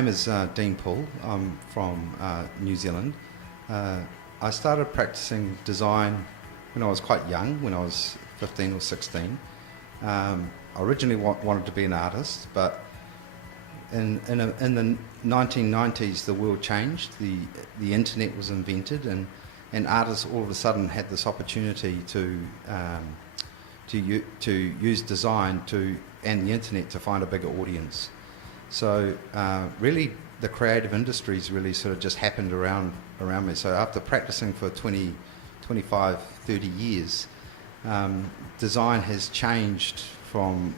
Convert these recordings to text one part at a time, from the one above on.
name is Dean Poole. I'm from New Zealand. I started practicing design when I was quite young, when I was 15 or 16. I originally wanted to be an artist, but in the 1990s the world changed. The internet was invented, and artists all of a sudden had this opportunity to use design and the internet to find a bigger audience. So really the creative industries really sort of just happened around me. So after practicing for 20, 25, 30 years, design has changed from,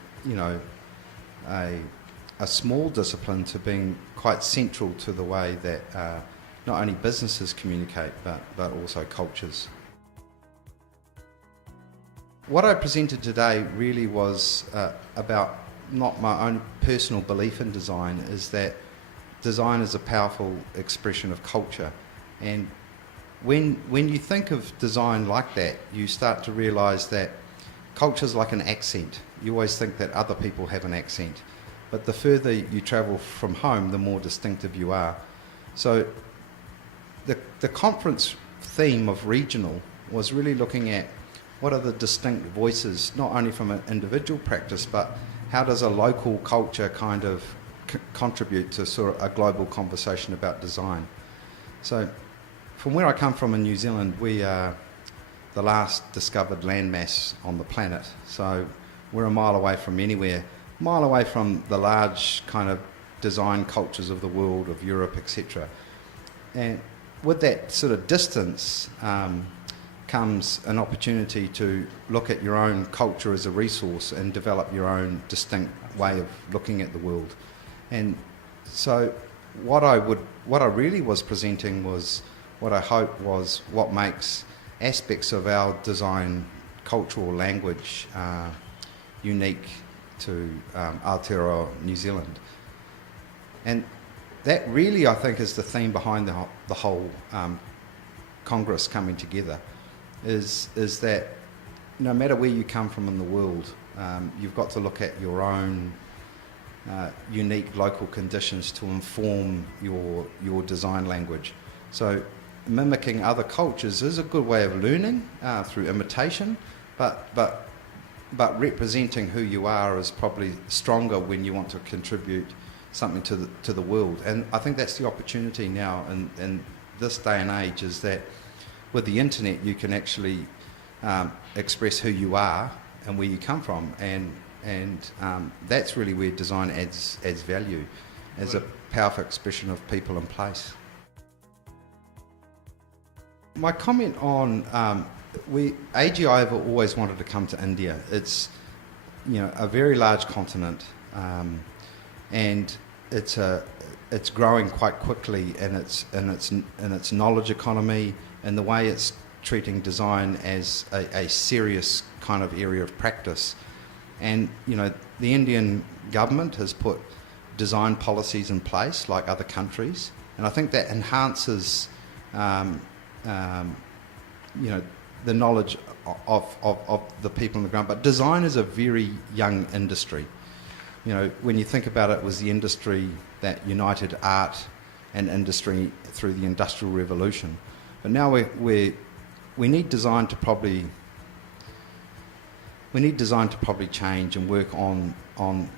a small discipline to being quite central to the way that not only businesses communicate but also cultures. What I presented today really was about not my own personal belief in design, is that design is a powerful expression of culture. And when you think of design like that, you start to realise that culture is like an accent. You always think that other people have an accent, but the further you travel from home, the more distinctive you are. So the conference theme of regional was really looking at what are the distinct voices, not only from an individual practice, but how does a local culture kind of contribute to sort of a global conversation about design. So from where I come from in New Zealand, we are the last discovered landmass on the planet. So we're a mile away from anywhere, a mile away from the large kind of design cultures of the world, of Europe, etc. And with that sort of distance comes an opportunity to look at your own culture as a resource and develop your own distinct way of looking at the world. And so what I really was presenting was what I hope was what makes aspects of our design cultural language unique to Aotearoa New Zealand. And that really, I think, is the theme behind the whole Congress coming together, is that no matter where you come from in the world, you've got to look at your own unique local conditions to inform your design language. So mimicking other cultures is a good way of learning through imitation, but representing who you are is probably stronger when you want to contribute something to the world. And I think that's the opportunity now in this day and age, is that with the internet you can actually express who you are and where you come from, and that's really where design adds value as a powerful expression of people and place. My comment on AGI have always wanted to come to India. It's a very large continent, and it's growing quite quickly in its knowledge economy, and the way it's treating design as a serious kind of area of practice. And the Indian government has put design policies in place like other countries, and I think that enhances the knowledge of the people on the ground. But design is a very young industry. When you think about it, it was the industry that united art and industry through the Industrial Revolution. But now we need design to probably change and work on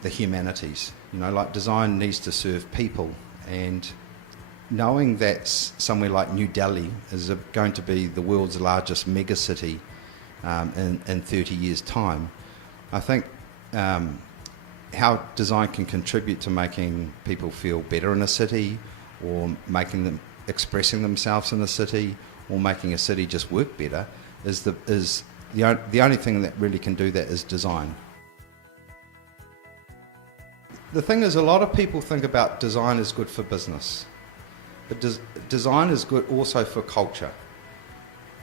the humanities. Like design needs to serve people, and knowing that somewhere like New Delhi is going to be the world's largest megacity in 30 years' time, I think how design can contribute to making people feel better in a city, or making them expressing themselves in a city, or making a city just work better, is the only thing that really can do that is design. The thing is, a lot of people think about design as good for business, but design is good also for culture.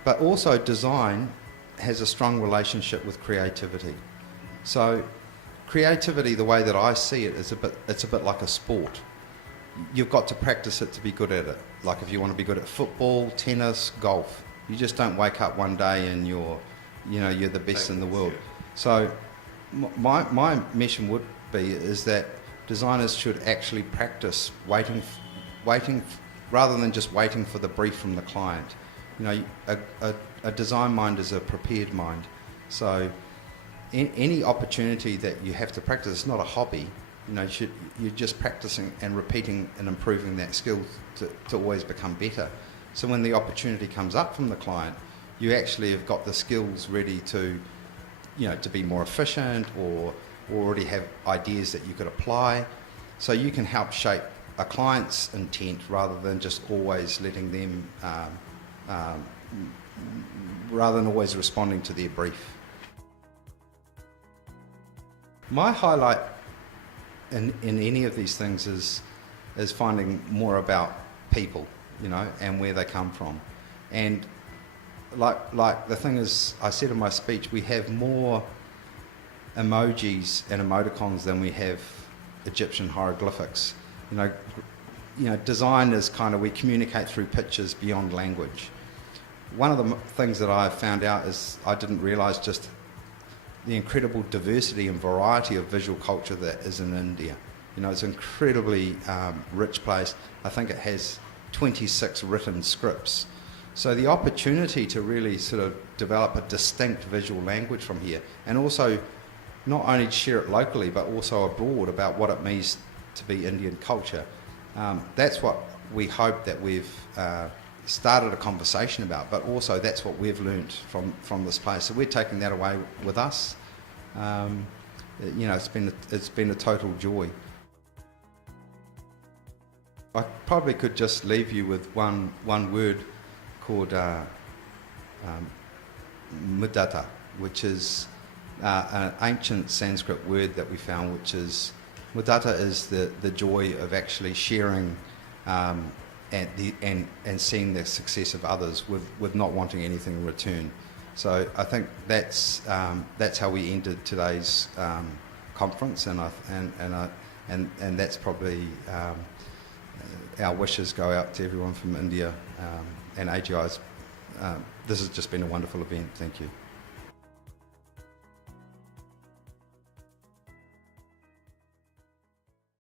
But also design has a strong relationship with creativity. So creativity, the way that I see it, is it's a bit like a sport. You've got to practice it to be good at it. Like if you want to be good at football, tennis, golf, you just don't wake up one day and you're the best in the world. So my mission would be is that designers should actually practice waiting, rather than just waiting for the brief from the client. You know, a design mind is a prepared mind. So any opportunity that you have to practice, it's not a hobby. You know, you're just practicing and repeating and improving that skill to always become better. So when the opportunity comes up from the client, you actually have got the skills ready to, you know, to be more efficient, or already have ideas that you could apply. So you can help shape a client's intent rather than just always letting them, rather than always responding to their brief. My highlight in any of these things is finding more about people, you know, and where they come from. And like the thing is, I said in my speech, we have more emojis and emoticons than we have Egyptian hieroglyphics. You know, design is kind of, we communicate through pictures beyond language. One of the things that I found out is I didn't realise just the incredible diversity and variety of visual culture that is in India. You know, it's an incredibly rich place. I think it has 26 written scripts. So the opportunity to really sort of develop a distinct visual language from here, and also not only share it locally but also abroad about what it means to be Indian culture, that's what we hope that we've started a conversation about, but also that's what we've learnt from this place. So we're taking that away with us. You know, it's been a total joy. I probably could just leave you with one word called mudata, which is an ancient Sanskrit word that we found, which is, mudata is the joy of actually sharing and seeing the success of others with not wanting anything in return. So I think that's how we ended today's conference, and that's probably our wishes go out to everyone from India and AGI's. This has just been a wonderful event. Thank you.